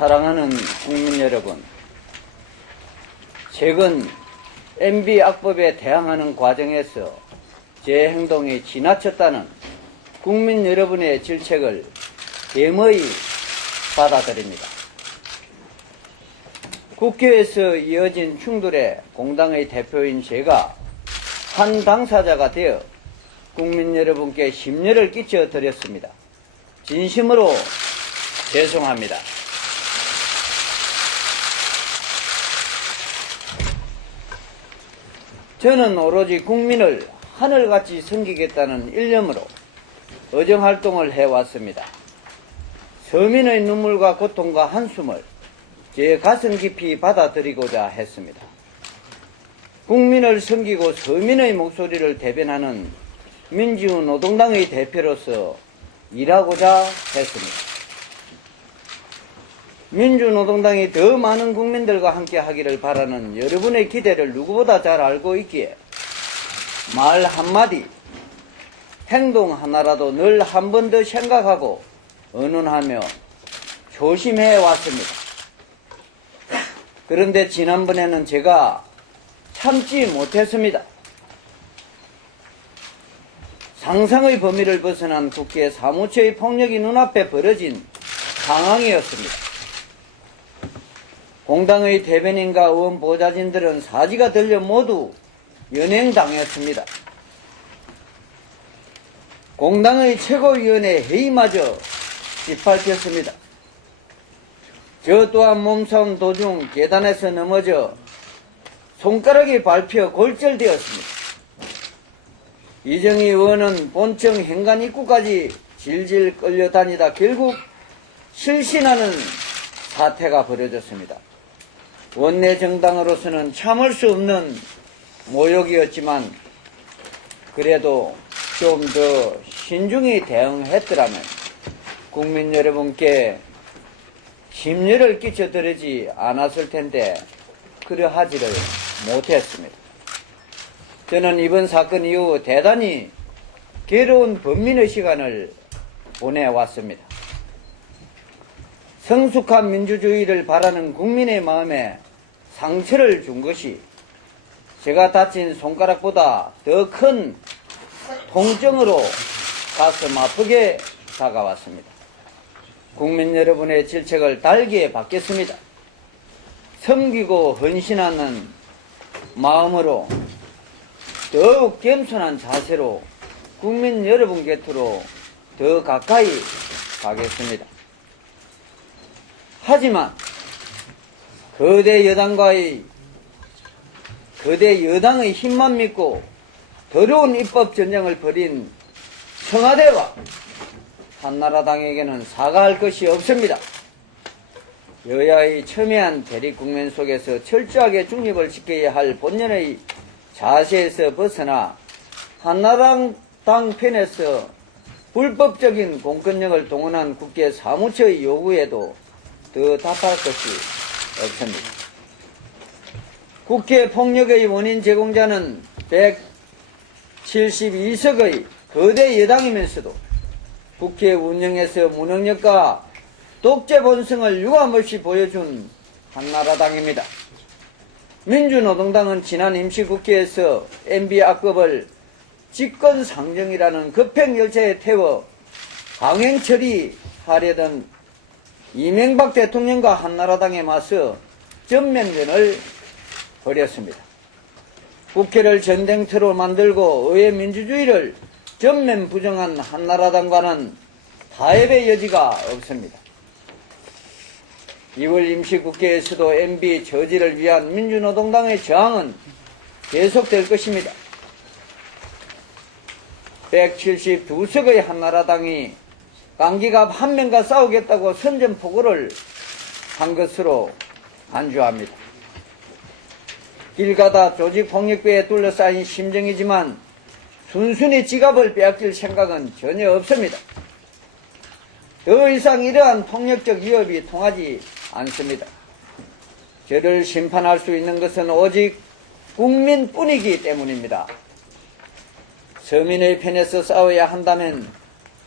사랑하는 국민 여러분, 최근 MB 악법에 대항하는 과정에서 제 행동이 지나쳤다는 국민 여러분의 질책을 겸허히 받아들입니다. 국회에서 이어진 충돌에 공당의 대표인 제가 한 당사자가 되어 국민 여러분께 심려를 끼쳐 드렸습니다. 진심으로 죄송합니다. 저는 오로지 국민을 하늘같이 섬기겠다는 일념으로 의정활동을 해왔습니다. 서민의 눈물과 고통과 한숨을 제 가슴 깊이 받아들이고자 했습니다. 국민을 섬기고 서민의 목소리를 대변하는 민주노동당의 대표로서 일하고자 했습니다. 민주노동당이 더 많은 국민들과 함께 하기를 바라는 여러분의 기대를 누구보다 잘 알고 있기에 말 한마디, 행동 하나라도 늘 한 번 더 생각하고 의논하며 조심해 왔습니다. 그런데 지난번에는 제가 참지 못했습니다. 상상의 범위를 벗어난 국회 사무처의 폭력이 눈앞에 벌어진 상황이었습니다. 공당의 대변인과 의원 보좌진들은 사지가 들려 모두 연행당했습니다. 공당의 최고위원회 회의마저 짓밟혔습니다. 저 또한 몸싸움 도중 계단에서 넘어져 손가락이 밟혀 골절되었습니다. 이정희 의원은 본청 현관 입구까지 질질 끌려다니다 결국 실신하는 사태가 벌어졌습니다. 원내 정당으로서는 참을 수 없는 모욕이었지만 그래도 좀 더 신중히 대응했더라면 국민 여러분께 심려를 끼쳐드리지 않았을 텐데 그러하지를 못했습니다. 저는 이번 사건 이후 대단히 괴로운 범민의 시간을 보내왔습니다. 성숙한 민주주의를 바라는 국민의 마음에 상처를 준 것이 제가 다친 손가락보다 더 큰 통증으로 가슴 아프게 다가왔습니다. 국민 여러분의 질책을 달기에 받겠습니다. 섬기고 헌신하는 마음으로 더욱 겸손한 자세로 국민 여러분 곁으로 더 가까이 가겠습니다. 하지만 거대 여당의 힘만 믿고 더러운 입법 전쟁을 벌인 청와대와 한나라당에게는 사과할 것이 없습니다. 여야의 첨예한 대립 국면 속에서 철저하게 중립을 지켜야 할 본연의 자세에서 벗어나 한나라당 편에서 불법적인 공권력을 동원한 국회 사무처의 요구에도 더 답할 것이 없습니다. 국회 폭력의 원인 제공자는 172석의 거대 여당이면서도 국회 운영에서 무능력과 독재 본성을 유감없이 보여준 한나라당입니다. 민주노동당은 지난 임시국회에서 MB 악법을 직권상정이라는 급행열차에 태워 강행 처리하려던 이명박 대통령과 한나라당에 맞서 전면전을 벌였습니다. 국회를 전쟁터로 만들고 의회 민주주의를 전면 부정한 한나라당과는 타협의 여지가 없습니다. 2월 임시국회에서도 MB 저지를 위한 민주노동당의 저항은 계속될 것입니다. 172석의 한나라당이 강기갑 한 명과 싸우겠다고 선전포고를 한 것으로 간주합니다. 길 가다 조직폭력배에 둘러싸인 심정이지만 순순히 지갑을 빼앗길 생각은 전혀 없습니다. 더 이상 이러한 폭력적 위협이 통하지 않습니다. 저를 심판할 수 있는 것은 오직 국민뿐이기 때문입니다. 서민의 편에서 싸워야 한다면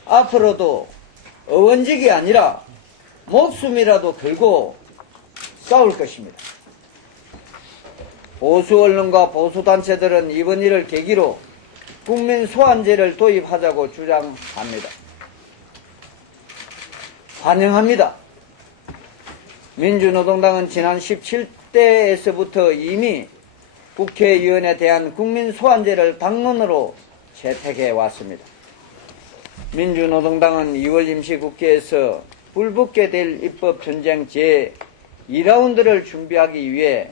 앞으로도 의원직이 아니라 목숨이라도 걸고 싸울 것입니다. 보수 언론과 보수 단체들은 이번 일을 계기로 국민 소환제를 도입하자고 주장합니다. 환영합니다. 민주노동당은 지난 17대에서부터 이미 국회의원에 대한 국민 소환제를 당론으로 채택해 왔습니다. 민주노동당은 2월 임시국회에서 불붙게 될 입법전쟁 제2라운드를 준비하기 위해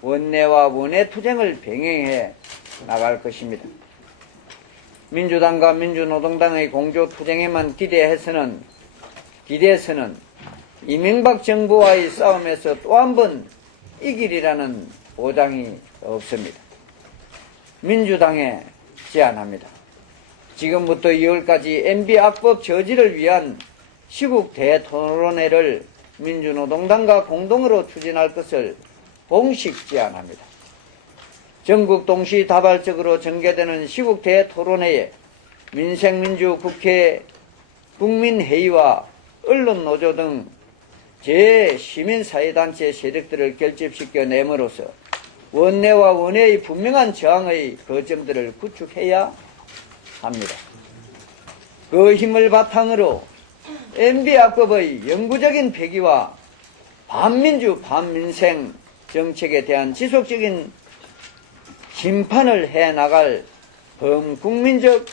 원내와 원외투쟁을 병행해 나갈 것입니다. 민주당과 민주노동당의 공조투쟁에만 기대해서는 이명박 정부와의 싸움에서 또 한 번 이길이라는 보장이 없습니다. 민주당에 제안합니다. 지금부터 2월까지 MB 악법 저지를 위한 시국 대토론회를 민주노동당과 공동으로 추진할 것을 공식 제안합니다. 전국 동시다발적으로 전개되는 시국 대토론회에 민생민주국회 국민회의와 언론노조 등 제시민사회단체 세력들을 결집시켜 내므로써 원내와 원외의 분명한 저항의 거점들을 구축해야 합니다. 그 힘을 바탕으로 MB악법의 영구적인 폐기와 반민주 반민생 정책에 대한 지속적인 심판을 해나갈 범국민적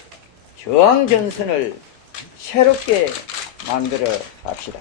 저항전선을 새롭게 만들어 갑시다.